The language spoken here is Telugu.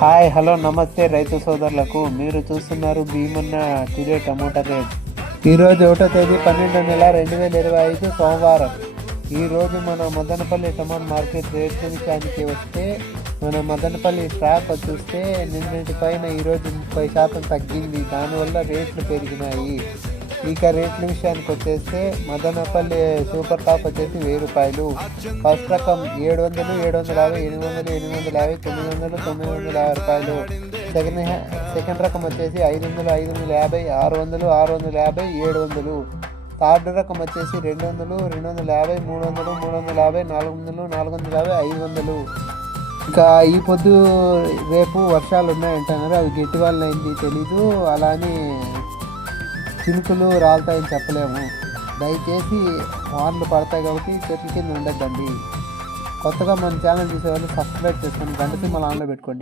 హాయ్ హలో నమస్తే రైతు సోదరులకు. మీరు చూస్తున్నారు భీమన్న టుడే టమోటా రేట్. ఈరోజు 1వ తేదీ 12వ నెల 2025 సోమవారం. ఈరోజు మన మదనపల్లి టమాటా మార్కెట్ రేట్ల విషయానికి వస్తే, మన మదనపల్లి స్టాక్ చూస్తే నిన్నటి పైన ఈరోజు 30% తగ్గింది. దానివల్ల రేట్లు పెరిగినాయి. ఇక రేట్ల విషయానికి వచ్చేస్తే మదనపల్లి సూపర్ టాప్ వచ్చేసి 1000 రూపాయలు. ఫస్ట్ రకం 700, 750, 800, 850, 900, 950 రూపాయలు. సెకండ్ రకం వచ్చేసి 500, 550, 600, 650, 700. థర్డ్ రకం వచ్చేసి 200, 250, 300, 350, 400, 450, 500. ఇంకా ఈ పొద్దు రేపు వర్షాలు ఉన్నాయంటున్నారు. అవి గట్టి వల్ల అయింది తెలీదు. అలానే చినుకులు రాలుతాయని చెప్పలేము. దయచేసి వానలు పడతాయి కాబట్టి చెట్ల కింద ఉండద్దండి. కొత్తగా మన ఛానల్ చూసేవాళ్ళు సబ్స్క్రైబ్ చేసుకొని గంట సింబల్ ఆన్లో పెట్టుకోండి.